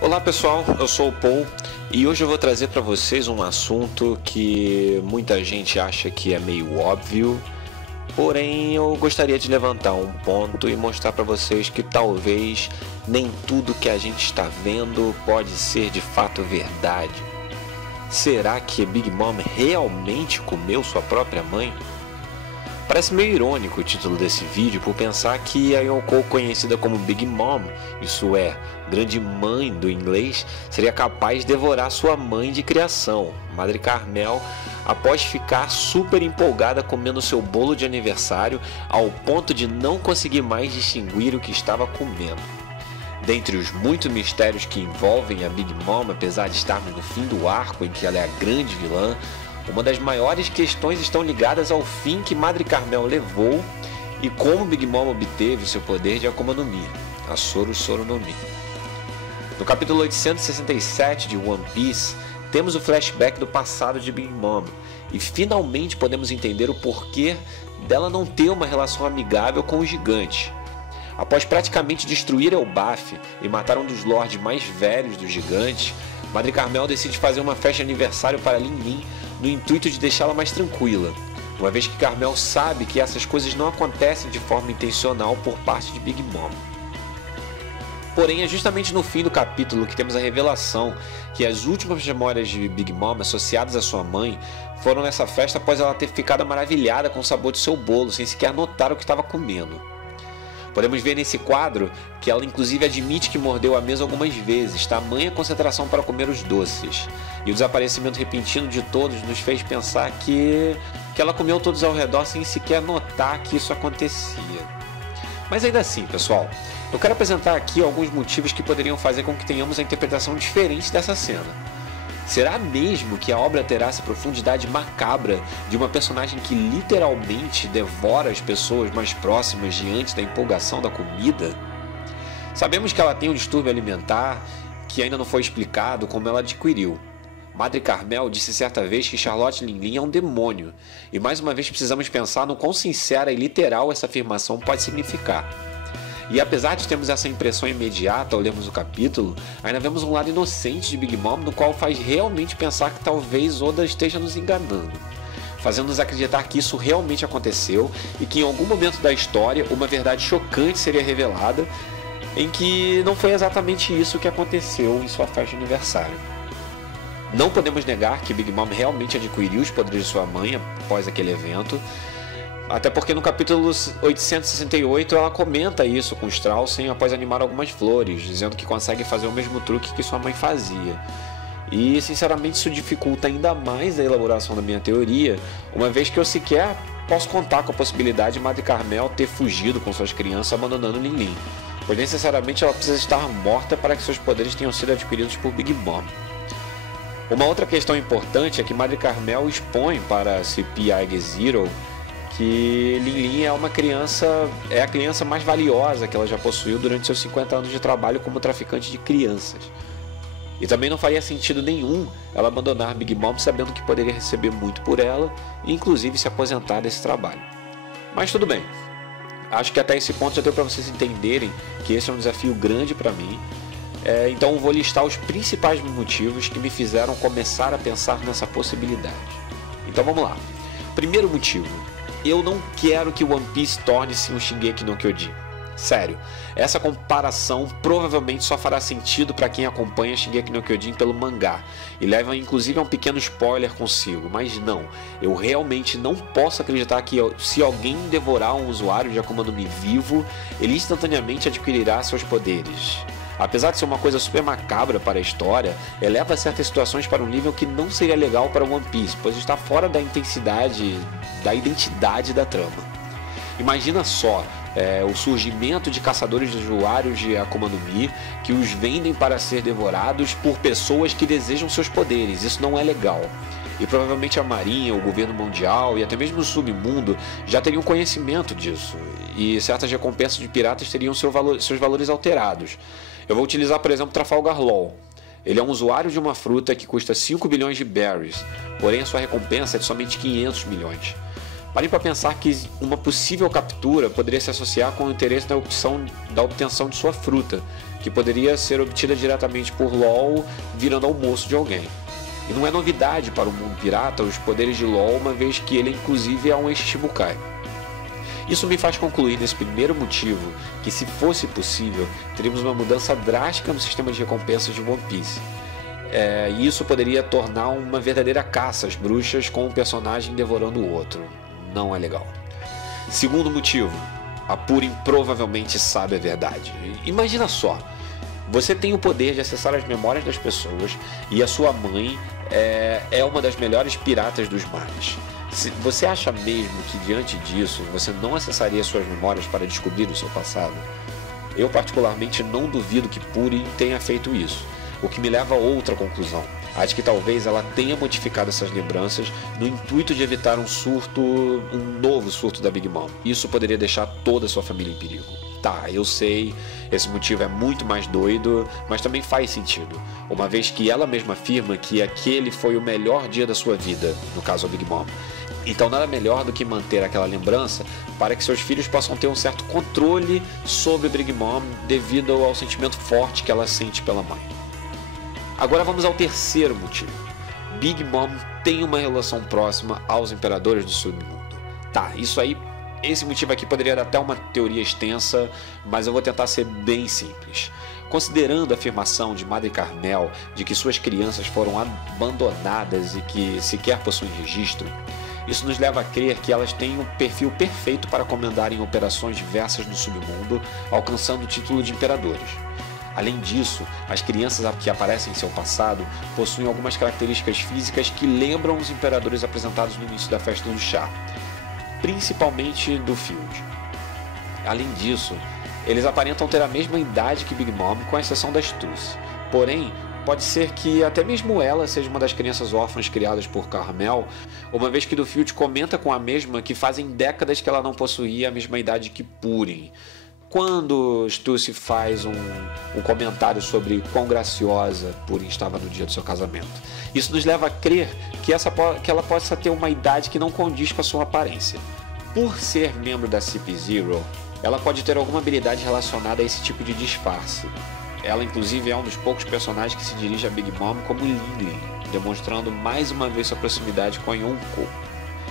Olá pessoal, eu sou o Paul e hoje eu vou trazer para vocês um assunto que muita gente acha que é meio óbvio, porém eu gostaria de levantar um ponto e mostrar para vocês que talvez nem tudo que a gente está vendo pode ser de fato verdade. Será que Big Mom realmente comeu sua própria mãe? Parece meio irônico o título desse vídeo por pensar que a Yoko, conhecida como Big Mom, isso é, grande mãe do inglês, seria capaz de devorar sua mãe de criação, Madre Carmel, após ficar super empolgada comendo seu bolo de aniversário ao ponto de não conseguir mais distinguir o que estava comendo. Dentre os muitos mistérios que envolvem a Big Mom, apesar de estarmos no fim do arco em que ela é a grande vilã, uma das maiores questões estão ligadas ao fim que Madre Carmel levou e como Big Mom obteve seu poder de Akuma no Mi, a Soru Soru no Mi. No capítulo 867 de One Piece, temos o flashback do passado de Big Mom e finalmente podemos entender o porquê dela não ter uma relação amigável com o gigante. Após praticamente destruir Elbaf e matar um dos lords mais velhos do gigante, Madre Carmel decide fazer uma festa de aniversário para Lin Lin no intuito de deixá-la mais tranquila, uma vez que Carmel sabe que essas coisas não acontecem de forma intencional por parte de Big Mom. Porém, é justamente no fim do capítulo que temos a revelação que as últimas memórias de Big Mom associadas à sua mãe foram nessa festa após ela ter ficado maravilhada com o sabor de seu bolo, sem sequer notar o que estava comendo. Podemos ver nesse quadro que ela inclusive admite que mordeu a mesa algumas vezes, tamanha concentração para comer os doces. E o desaparecimento repentino de todos nos fez pensar que ela comeu todos ao redor sem sequer notar que isso acontecia. Mas ainda assim, pessoal, eu quero apresentar aqui alguns motivos que poderiam fazer com que tenhamos a interpretação diferente dessa cena. Será mesmo que a obra terá essa profundidade macabra de uma personagem que literalmente devora as pessoas mais próximas diante da empolgação da comida? Sabemos que ela tem um distúrbio alimentar que ainda não foi explicado como ela adquiriu. Madre Carmel disse certa vez que Charlotte Lin Lin é um demônio, e mais uma vez precisamos pensar no quão sincera e literal essa afirmação pode significar. E apesar de termos essa impressão imediata ao lermos o capítulo, ainda vemos um lado inocente de Big Mom no qual faz realmente pensar que talvez Oda esteja nos enganando, fazendo-nos acreditar que isso realmente aconteceu e que em algum momento da história uma verdade chocante seria revelada em que não foi exatamente isso que aconteceu em sua festa de aniversário. Não podemos negar que Big Mom realmente adquiriu os poderes de sua mãe após aquele evento, até porque no capítulo 868 ela comenta isso com Straussen após animar algumas flores, dizendo que consegue fazer o mesmo truque que sua mãe fazia. E sinceramente isso dificulta ainda mais a elaboração da minha teoria, uma vez que eu sequer posso contar com a possibilidade de Madre Carmel ter fugido com suas crianças abandonando Lin Lin, pois necessariamente ela precisa estar morta para que seus poderes tenham sido adquiridos por Big Mom. Uma outra questão importante é que Madre Carmel expõe para CP Zero que Lin Lin é a criança mais valiosa que ela já possuiu durante seus 50 anos de trabalho como traficante de crianças. E também não faria sentido nenhum ela abandonar Big Mom sabendo que poderia receber muito por ela e inclusive se aposentar desse trabalho. Mas tudo bem, acho que até esse ponto já deu para vocês entenderem que esse é um desafio grande para mim, então vou listar os principais motivos que me fizeram começar a pensar nessa possibilidade. Então vamos lá. Primeiro motivo: eu não quero que One Piece torne-se um Shingeki no Kyojin. Sério, essa comparação provavelmente só fará sentido para quem acompanha Shingeki no Kyojin pelo mangá, e leva inclusive a um pequeno spoiler consigo, mas não, eu realmente não posso acreditar que se alguém devorar um usuário de Akuma no Mi vivo, ele instantaneamente adquirirá seus poderes. Apesar de ser uma coisa super macabra para a história, eleva certas situações para um nível que não seria legal para One Piece, pois está fora da intensidade, da identidade da trama. Imagina só, o surgimento de caçadores de usuários de Akuma no Mi que os vendem para ser devorados por pessoas que desejam seus poderes. Isso não é legal. E provavelmente a Marinha, o governo mundial e até mesmo o submundo já teriam conhecimento disso, e certas recompensas de piratas teriam seus valores alterados. Eu vou utilizar, por exemplo, Trafalgar Law. Ele é um usuário de uma fruta que custa 5 bilhões de berries, porém a sua recompensa é de somente 500 milhões. Parem para pensar que uma possível captura poderia se associar com o interesse da obtenção de sua fruta, que que poderia ser obtida diretamente por LoL, virando almoço de alguém. E não é novidade para o mundo pirata os poderes de LoL, uma vez que ele inclusive é um Shichibukai. Isso me faz concluir nesse primeiro motivo que, se fosse possível, teríamos uma mudança drástica no sistema de recompensas de One Piece. E isso poderia tornar uma verdadeira caça às bruxas, com um personagem devorando o outro. Não é legal. Segundo motivo, a Purim provavelmente sabe a verdade. Imagina só, você tem o poder de acessar as memórias das pessoas e a sua mãe é uma das melhores piratas dos mares. Você acha mesmo que diante disso você não acessaria suas memórias para descobrir o seu passado? Eu particularmente não duvido que Purim tenha feito isso, o que me leva a outra conclusão, a de que talvez ela tenha modificado essas lembranças no intuito de evitar um novo surto da Big Mom. Isso poderia deixar toda a sua família em perigo. Tá, eu sei, esse motivo é muito mais doido, mas também faz sentido, uma vez que ela mesma afirma que aquele foi o melhor dia da sua vida, no caso a Big Mom. Então nada melhor do que manter aquela lembrança para que seus filhos possam ter um certo controle sobre Big Mom devido ao sentimento forte que ela sente pela mãe. Agora vamos ao terceiro motivo. Big Mom tem uma relação próxima aos imperadores do submundo. Tá, esse motivo aqui poderia dar até uma teoria extensa, mas eu vou tentar ser bem simples. Considerando a afirmação de Madre Carmel de que suas crianças foram abandonadas e que sequer possuem registro, isso nos leva a crer que elas têm o perfil perfeito para comandarem operações diversas no submundo, alcançando o título de imperadores. Além disso, as crianças que aparecem em seu passado possuem algumas características físicas que lembram os imperadores apresentados no início da festa do chá, principalmente do Field. Além disso, eles aparentam ter a mesma idade que Big Mom, com exceção das Stussy. Porém, pode ser que até mesmo ela seja uma das crianças órfãs criadas por Carmel, uma vez que do Field comenta com a mesma que fazem décadas que ela não possuía a mesma idade que Purim. Quando Stussy faz um comentário sobre quão graciosa Purim estava no dia do seu casamento. Isso nos leva a crer que ela possa ter uma idade que não condiz com a sua aparência. Por ser membro da CP0, ela pode ter alguma habilidade relacionada a esse tipo de disfarce. Ela inclusive é um dos poucos personagens que se dirige a Big Mom como Lingling, demonstrando mais uma vez sua proximidade com a Yonkou.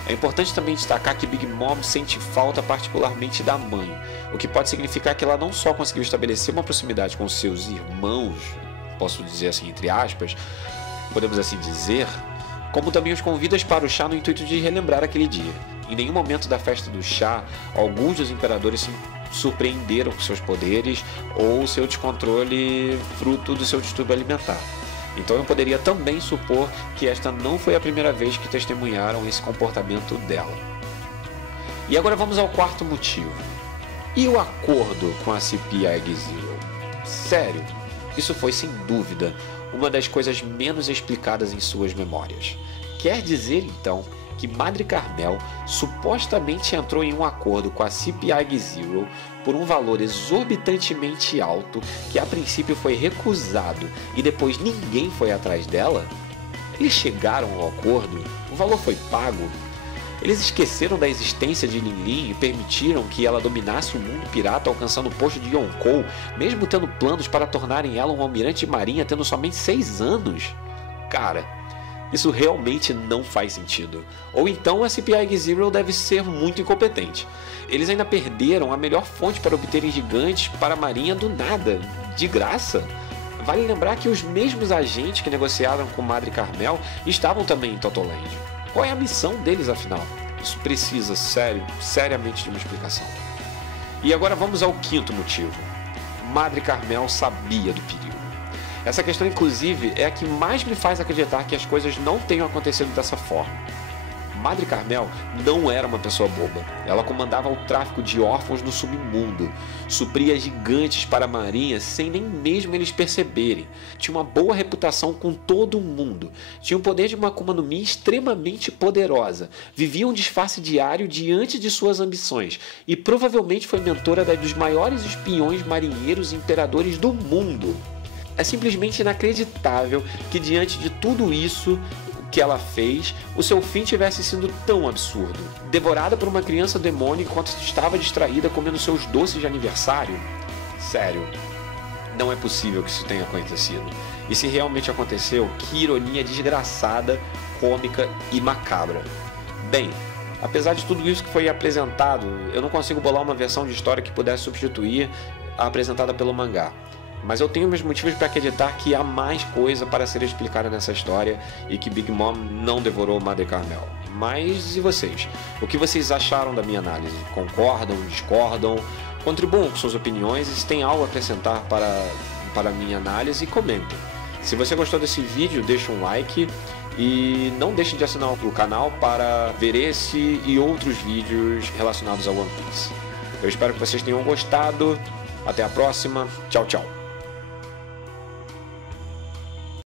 É importante também destacar que Big Mom sente falta particularmente da mãe, o que pode significar que ela não só conseguiu estabelecer uma proximidade com seus irmãos, posso dizer assim entre aspas, podemos assim dizer, como também os convida para o chá no intuito de relembrar aquele dia. Em nenhum momento da festa do chá, alguns dos imperadores se surpreenderam com seus poderes ou seu descontrole fruto do seu distúrbio alimentar. Então eu poderia também supor que esta não foi a primeira vez que testemunharam esse comportamento dela. E agora vamos ao quarto motivo. E o acordo com a CP-Zero? Sério, isso foi sem dúvida uma das coisas menos explicadas em suas memórias. Quer dizer então que Madre Carmel supostamente entrou em um acordo com a CP-Zero por um valor exorbitantemente alto que a princípio foi recusado e depois ninguém foi atrás dela? Eles chegaram ao acordo? O valor foi pago? Eles esqueceram da existência de Lin-Lin e permitiram que ela dominasse o mundo pirata alcançando o posto de Yonkou, mesmo tendo planos para tornarem ela um almirante de marinha tendo somente 6 anos? Cara, isso realmente não faz sentido. Ou então a CP-Zero deve ser muito incompetente. Eles ainda perderam a melhor fonte para obterem gigantes para a marinha do nada, de graça. Vale lembrar que os mesmos agentes que negociaram com Madre Carmel estavam também em Totoland. Qual é a missão deles afinal? Isso precisa, seriamente de uma explicação. E agora vamos ao quinto motivo. Madre Carmel sabia do perigo. Essa questão, inclusive, é a que mais me faz acreditar que as coisas não tenham acontecido dessa forma. Madre Carmel não era uma pessoa boba. Ela comandava o tráfico de órfãos no submundo, supria gigantes para a marinha sem nem mesmo eles perceberem. Tinha uma boa reputação com todo o mundo. Tinha o poder de uma Akuma no Mi extremamente poderosa. Vivia um disfarce diário diante de suas ambições. E provavelmente foi mentora dos maiores espiões marinheiros e imperadores do mundo. É simplesmente inacreditável que diante de tudo isso que ela fez, o seu fim tivesse sido tão absurdo. Devorada por uma criança demônio enquanto estava distraída comendo seus doces de aniversário? Sério, Não é possível que isso tenha acontecido. E se realmente aconteceu, que ironia desgraçada, cômica e macabra. Bem, apesar de tudo isso que foi apresentado, eu não consigo bolar uma versão de história que pudesse substituir a apresentada pelo mangá. Mas eu tenho meus motivos para acreditar que há mais coisa para ser explicada nessa história e que Big Mom não devorou Mother Carmel. Mas e vocês? O que vocês acharam da minha análise? Concordam? Discordam? Contribuam com suas opiniões e se tem algo a acrescentar para a minha análise, comentem. Se você gostou desse vídeo, deixa um like e não deixe de assinar o canal para ver esse e outros vídeos relacionados ao One Piece. Eu espero que vocês tenham gostado. Até a próxima. Tchau, tchau.